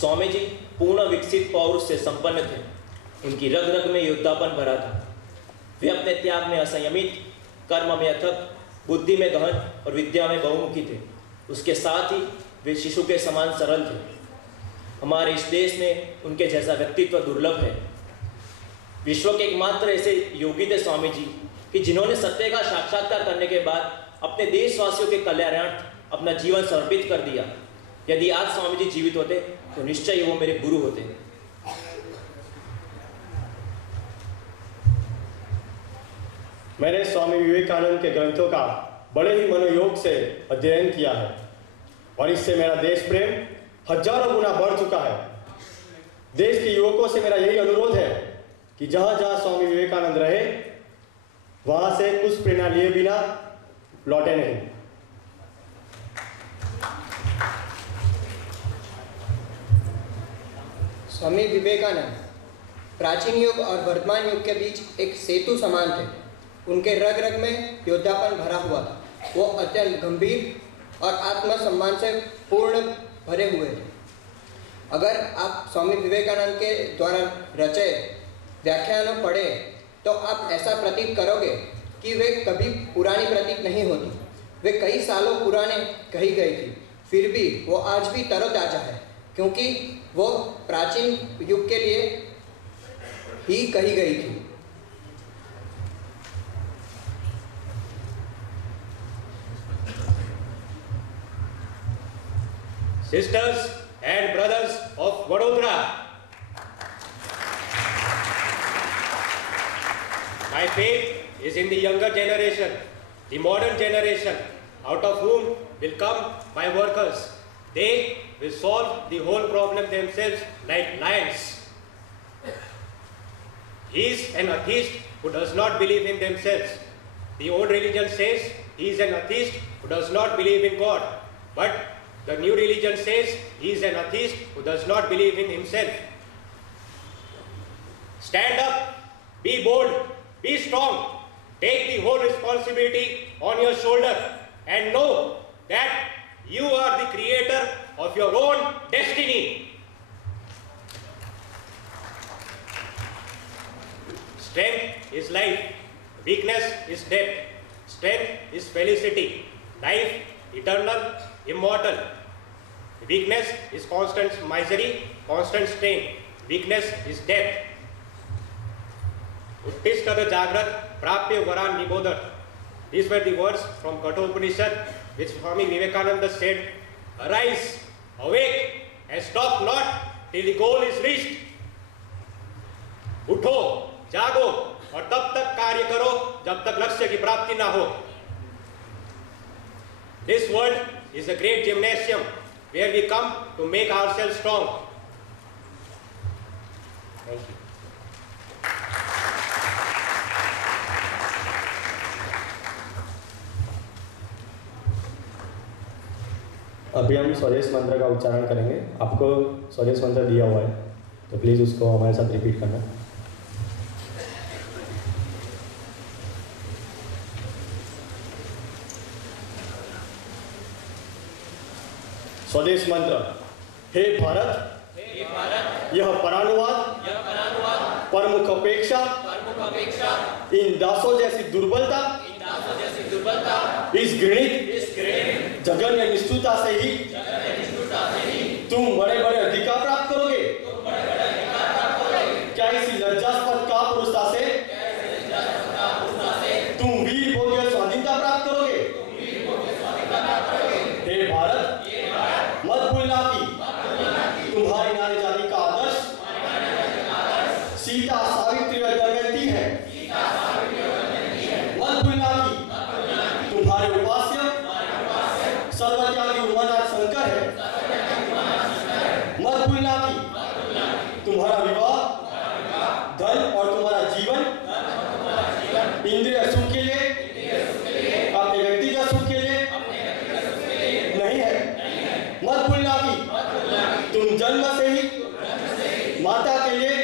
स्वामी जी पूर्ण विकसित पौरुष से संपन्न थे। उनकी रग रग में योद्धापन भरा था। वे अपने त्याग में असंयमित, कर्म में अथक, बुद्धि में गहन और विद्या में बहुमुखी थे। उसके साथ ही वे शिशु के समान सरल थे। हमारे इस देश में उनके जैसा व्यक्तित्व दुर्लभ है। विश्व के एकमात्र ऐसे योगी थे स्वामी जी कि जिन्होंने सत्य का साक्षात्कार करने के बाद अपने देशवासियों के कल्याणार्थ अपना जीवन समर्पित कर दिया। यदि आज स्वामी जी जीवित होते तो निश्चय वो मेरे गुरु होते। मैंने स्वामी विवेकानंद के ग्रंथों का बड़े ही मनोयोग से अध्ययन किया है और इससे मेरा देश प्रेम हजारों गुना बढ़ चुका है। देश के युवकों से मेरा यही अनुरोध है कि जहां जहां स्वामी विवेकानंद रहे वहां से कुछ प्रेरणा लिए बिना लौटे नहीं। स्वामी विवेकानंद प्राचीन युग और वर्तमान युग के बीच एक सेतु समान थे। उनके रग रग में योद्धापन भरा हुआ था। वो अत्यंत गंभीर और आत्मसम्मान से पूर्ण भरे हुए थे। अगर आप स्वामी विवेकानंद के द्वारा रचे व्याख्यान पढ़े तो आप ऐसा प्रतीत करोगे कि वे कभी पुरानी प्रतीत नहीं होती। वे कई सालों पुराने कही गई थी, फिर भी वो आज भी तरोताजा है, क्योंकि वो प्राचीन युग के लिए ही कही गई थी। Sisters and brothers of Vadodara, my faith is in the younger generation, the modern generation, out of whom will come my workers. They will solve the whole problem themselves like lions. He is an atheist who does not believe in themselves. The old religion says he is an atheist who does not believe in God. But the new religion says he is an atheist who does not believe in himself. Stand up, be bold, be strong, take the whole responsibility on your shoulder and know that you are the creator of your own destiny. Strength is life, weakness is death. Strength is felicity, life eternal, immortal. Weakness is constant misery, constant strain. Weakness is death. Uttishtata Jagrat Prapya Varan Nibodhat. These were the words from Kathopanishad which Swami Vivekananda said, arise, awake and stop not till the goal is reached. उठो, जागो और तब तक कार्य करो जब तक लक्ष्य की प्राप्ति ना हो. This world is a great gymnasium where we come to make ourselves strong. Thank you. अभी हम स्वदेश मंत्र का उच्चारण करेंगे। आपको स्वदेश मंत्र दिया हुआ है तो प्लीज़ उसको हमारे साथ रिपीट करना। स्वदेश मंत्र। हे भारत, यह परानुवाद प्रमुख अपेक्षा इन दासों जैसी दुर्बलता इस घृणित जघन्य निष्ठुरता से ही तुम बड़े बड़े अधिकार प्राप्त करोगे। क्या इसी लज्जास्पद कापुरुषता से तुम वीर भोग्य स्वाधीनता प्राप्त करोगे। हे भारत, मत भूलना कि तुम्हारी नारी जाति का आदर्श सीता सावित्री और दमयंती है। मत भूलना कि तुम्हारे उपास्य सर्वत्यागी उमानाथ शंकर है। मत भूलना कि तुम्हारा विवाह धन और तुम्हारा जीवन इंद्रिय सुख के लिए, अपने व्यक्तिगत सुख के लिए नहीं है। मत भूलना कि तुम जन्म से ही माता के लिए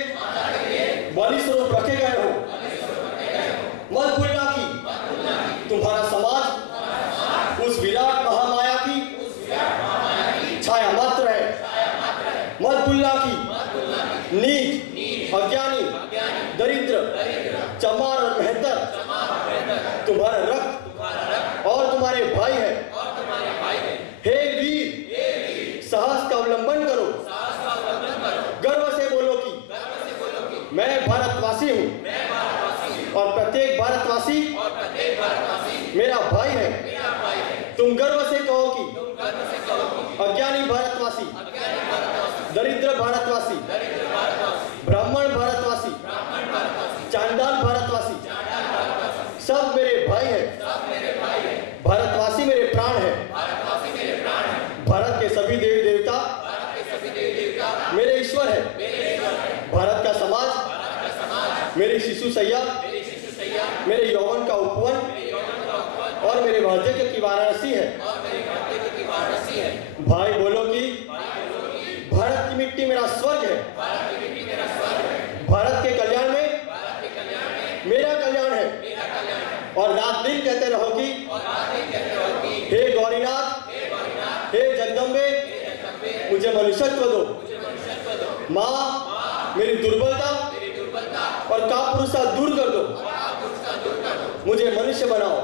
बलि स्वरूप रखे गए हो। मत भूलना कि तुम्हारा समाज उस विराट महामाया की छाया मात्र है। मत प्रत्येक भारतवासी मेरा भाई है। तुम गर्व से कहो कि अज्ञानी भारतवासी, दरिद्र भारतवासी, ब्राह्मण भारतवासी, चांडाल भारतवासी, सब मेरे भाई हैं। भारतवासी मेरे प्राण है। भारत के सभी देवी देवता मेरे ईश्वर है। भारत का समाज मेरी शिशु सैया, मेरे यौवन का उपवन और मेरे वार्धक्य की वाराणसी है। भाई बोलो कि भारत की मिट्टी मेरा स्वर्ग है। भारत के कल्याण में मेरा कल्याण है। और रात दिन कहते रहो कि हे गौरीनाथ, हे जगदम्बे, मुझे मनुष्यत्व दो। माँ, मेरी दुर्बलता और कापुरुषता दूर कर दो। मुझे मनुष्य बनाओ।